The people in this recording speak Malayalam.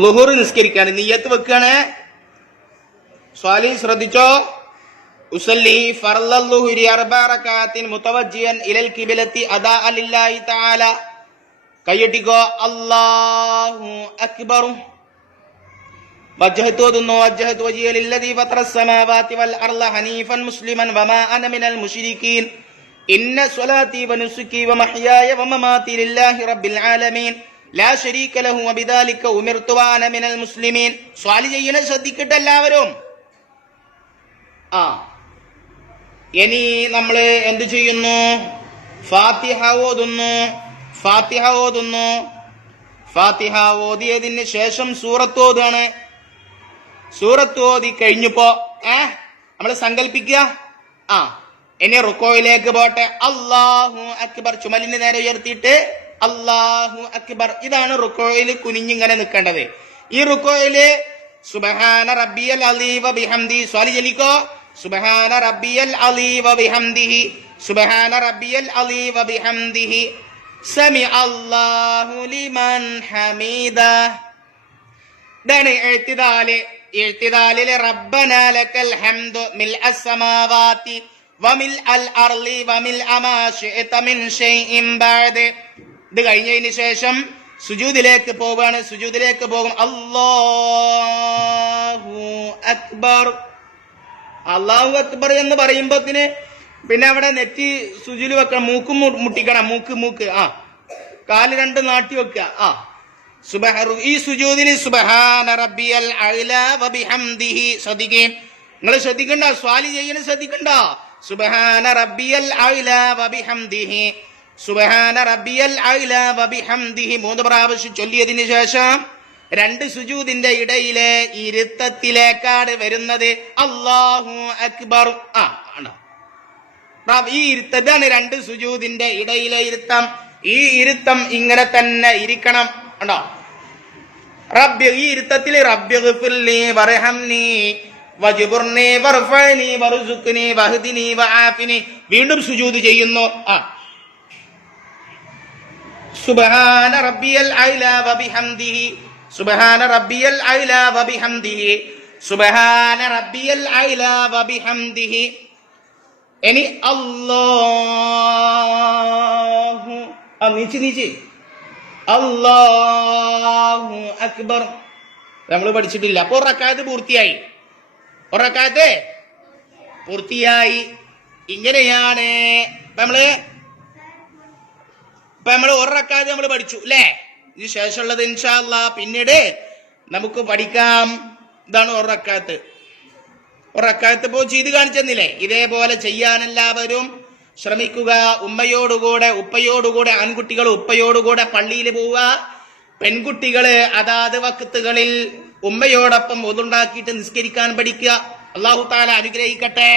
ളുഹുർ നിസ്കരിക്കാണ്, നിയ്യത്ത് വെക്കാണ്. സ്വാലി ശ്രദ്ധിച്ചോ. ഉസല്ലി ഫർളൽ ളുഹുരി 4 റകഅത്തിൻ മുതവജ്ജിയൻ ഇലൽ ഖിബ്ലത്തി അദാഅ ലില്ലാഹി തആല. കയ്യട്ടിക്കോ. അല്ലാഹു അക്ബർ. വജ്ഹതു ഓതുന്നു. വജ്ഹതു വജ്ഹിയ ലില്ലദീ ഫത്തറസ് സമാവാതി വൽ അർള ഹനീഫൻ മുസ്ലിമൻ വമാ അന മിനൽ മുശ്രികീൻ. ഇന്ന സ്വലാത്തി വനുസുകി വമഹ്യായ വമമാതി ലില്ലാഹി റബ്ബിൽ ആലമീൻ ലാ ശരീക ലഹു വബിദാലിക ഉമിർതു വഅന മിനൽ മുസ്ലിമീൻ. സ്വാലി ചെയ്യണ ശ്രദ്ധിക്കട്ടെ എല്ലാവരും. ഇനി നമ്മൾ എന്തു ചെയ്യുന്നു? ഫാത്തിഹ ഓതുന്നു. ഫാത്തിഹ ഓതുന്നു. ഫാത്തിഹ ഓതിയതിന് ശേഷം സൂറത്ത് ഓതാണ്. സൂറത്ത് ഓതി കഴിഞ്ഞപ്പോ നമ്മൾ സങ്കല്പിക്കുക. ഇനി റുക്കോയിലേക്ക് പോട്ടെ. അല്ലാഹു അക്ബർ. ചുമലിന് നേരെ ഉയർത്തിയിട്ട് അല്ലാഹു അക്ബർ. ഇതാണ് റുക്കോയില് കുനിഞ്ഞിങ്ങനെ നിൽക്കേണ്ടത്. ഈ റുക്കോയില് സുബ്ഹാന റബ്ബിയൽ അലീ വ ബിഹംദിഹി. സ്വാലി ചൊല്ലിക്കോ. സുബ്ഹാന റബ്ബിയൽ അലീ വ ബിഹംദിഹി. സുബ്ഹാന റബ്ബിയൽ അലീ വ ബിഹംദിഹി. സമിഅ അല്ലാഹു ലിമൻ ഹമീദ. ഇതാണ് ഇഅ്തിദാല്. ഇഅ്തിദാലിലെ റബ്ബനാ ലക്കൽ ഹംദു മിൽഅസ് സമാവാതി വമിൽ അൽ അർളി വമിൽ അമാ ശിഅത മിൻ ഷൈഇൻ ബഅദ്. ഇത് കഴിഞ്ഞതിന് ശേഷം സുജൂദിലേക്ക് പോവാണ്. സുജൂദിലേക്ക് പോകും. അല്ലാഹു അക്ബർ. അല്ലാഹു അക്ബർ എന്ന് പറയുമ്പോത്തിന് പിന്നെ അവിടെ നെറ്റി സുജൂല് വെക്കണം. മൂക്കും മുട്ടിക്കണം. മൂക്ക് കാല് 2 നാട്ടി വെക്കുക. ഈ സുജൂദിന് സുബ്ഹാന റബ്ബിയൽ അഅ്ലാ വ ബിഹംദിഹി. ശ്രദ്ധിക്കേ, നിങ്ങൾ ശ്രദ്ധിക്കണ്ട. സ്വാലി ചെയ്യണ ശ്രദ്ധിക്കണ്ട. സുബ്ഹാന റബ്ബിയൽ അഅ്ലാ വ ബിഹംദിഹി. സുബ്ഹാന റബ്ബിയൽ അഅ്ലാ വ ബിഹംദിഹി 3 പ്രാവശ്യം ചൊല്ലിയതിന് ശേഷം 2 സുജൂദിന്റെ ഇടയിലെ ഇരുത്തത്തിലേക്കാണ് വരുന്നത്. അല്ലാഹു അക്ബർ. ഈ ഇരുത്തതാണ് 2 സുജൂദിന്റെ ഇടയിലെ ഇരുത്തം. ഈ ഇരുത്തം ഇങ്ങനെ തന്നെ ഇരിക്കണം. ഉണ്ടോ? റബ്ബി. ഈ ഇരുത്തത്തിൽ റബ്ബിഗ്ഫിർലി വർഹംനി വജ്ബുർനി വർഫഅനി വർസുഖ്നി വഹ്ദിനി വആഫിനി. വീണ്ടും സുജൂദ് ചെയ്യുന്നു. സുബ്ഹാന റബ്ബിയൽ അഅ്ലാ വ ബിഹംദിഹി. സുബ്ഹാന റബ്ബിയൽ അഅ്ലാ വ ബിഹംദിഹി. സുബ്ഹാന റബ്ബിയൽ അഅ്ലാ വ ബിഹംദിഹി. ഇനി അല്ലാഹു നീച്ച് അല്ലാഹു അക്ബർ നമ്മൾ പഠിച്ചിട്ടില്ല. അപ്പൊ റക്അത്ത് പൂർത്തിയായി. റക്അത്ത് പൂർത്തിയായി. ഇങ്ങനെയാണ് നമ്മൾ റക്അത്ത് നമ്മൾ പഠിച്ചു അല്ലേ? ഇതിന് ശേഷമുള്ളത് ഇൻഷാ അല്ലാഹ് പിന്നീട് നമുക്ക് പഠിക്കാം. ഇതാണ് റക്അത്ത്. റക്അത്ത് ഇപ്പോ ചെയ്ത് കാണിച്ചെന്നില്ലേ? ഇതേപോലെ ചെയ്യാൻ എല്ലാവരും ശ്രമിക്കുക. ഉമ്മയോടുകൂടെ ഉപ്പയോടുകൂടെ, ആൺകുട്ടികൾ ഉപ്പയോടുകൂടെ പള്ളിയിൽ പോവുക. പെൺകുട്ടികള് അതാത് വക്തുകളിൽ ഉമ്മയോടൊപ്പം ഒതുണ്ടാക്കിയിട്ട് നിസ്കരിക്കാൻ പഠിക്കുക. അല്ലാഹു തആല അനുഗ്രഹിക്കട്ടെ.